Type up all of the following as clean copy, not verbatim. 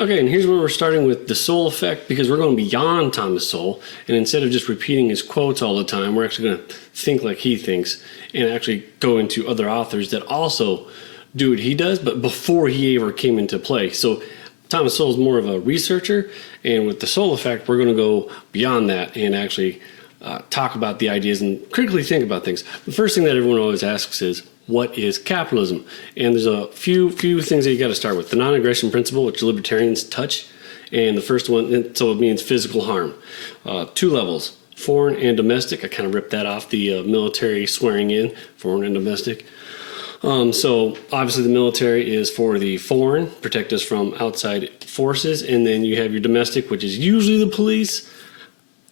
Okay, and here's where we're starting with the Sowell Effect, because we're going beyond Thomas Sowell, and instead of just repeating his quotes all the time, we're actually going to think like he thinks and actually go into other authors that also do what he does, but before he ever came into play. So Thomas Sowell is more of a researcher, and with the Sowell Effect, we're going to go beyond that and actually talk about the ideas and critically think about things. The first thing that everyone always asks is, what is capitalism? And there's a few things that you got to start with. The non-aggression principle, which libertarians touch, and the first one, so it means physical harm. 2 levels, foreign and domestic. I kind of ripped that off the military swearing in, foreign and domestic. So obviously the military is for the foreign, protect us from outside forces, and then you have your domestic, which is usually the police.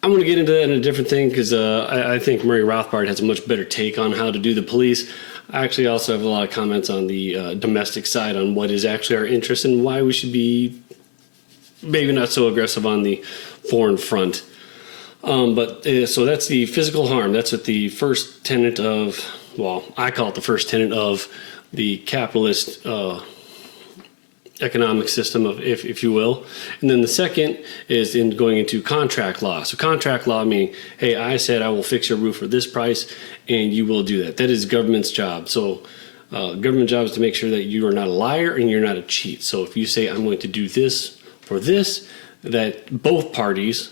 I'm going to get into that in a different thing because I think Murray Rothbard has a much better take on how to do the police. I actually also have a lot of comments on the domestic side on what is actually our interest and why we should be maybe not so aggressive on the foreign front. So that's the physical harm. That's what the first tenet of, well, I call it the first tenet of the capitalist economic system, of if you will. And then the second is in going into contract law. So contract law meaning, hey, I said I will fix your roof for this price and you will do that. That is government's job. So government job is to make sure that you are not a liar and you're not a cheat. So if you say I'm going to do this for this, that both parties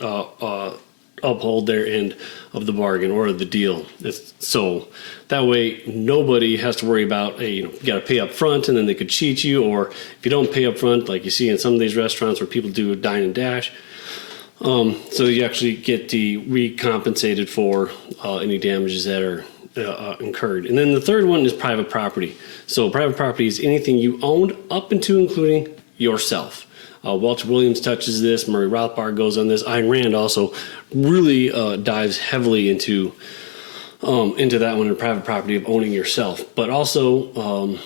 uphold their end of the bargain or the deal. So that way nobody has to worry about, hey, you got to pay up front and then they could cheat you, or if you don't pay up front, like you see in some of these restaurants where people do a dine and dash. So you actually get recompensated for any damages that are incurred. And then the third one is private property. So private property is anything you owned up into including yourself. Walter Williams touches this. Murray Rothbard goes on this. Ayn Rand also really dives heavily into that one in private property of owning yourself. But also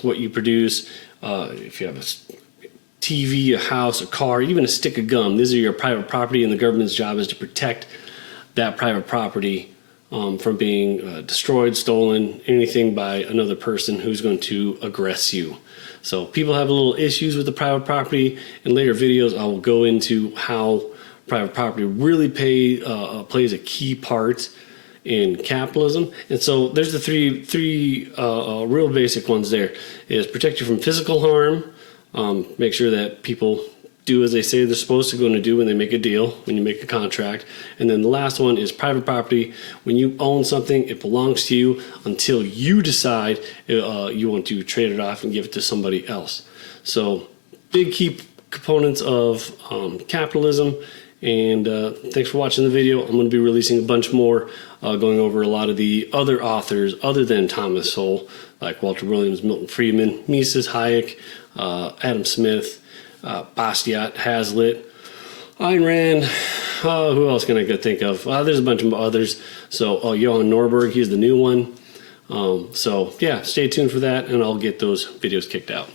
what you produce, if you have a TV, a house, a car, even a stick of gum, these are your private property, and the government's job is to protect that private property from being destroyed, stolen, anything by another person who's going to aggress you. So people have a little issues with the private property. In later videos, I will go into how private property really plays a key part in capitalism. And so there's the three real basic ones there. Is protect you from physical harm, make sure that people do as they say they're supposed to going to do when they make a deal, when you make a contract. And then the last one is private property. When you own something, it belongs to you until you decide you want to trade it off and give it to somebody else. So big key components of capitalism. And thanks for watching the video. I'm going to be releasing a bunch more, going over a lot of the other authors other than Thomas Sowell, like Walter Williams, Milton Friedman, Mises, Hayek, Adam Smith, Bastiat, Hazlitt, Ayn Rand, who else can I think of? There's a bunch of others. So Johann Norberg, he's the new one. So yeah, stay tuned for that, and I'll get those videos kicked out.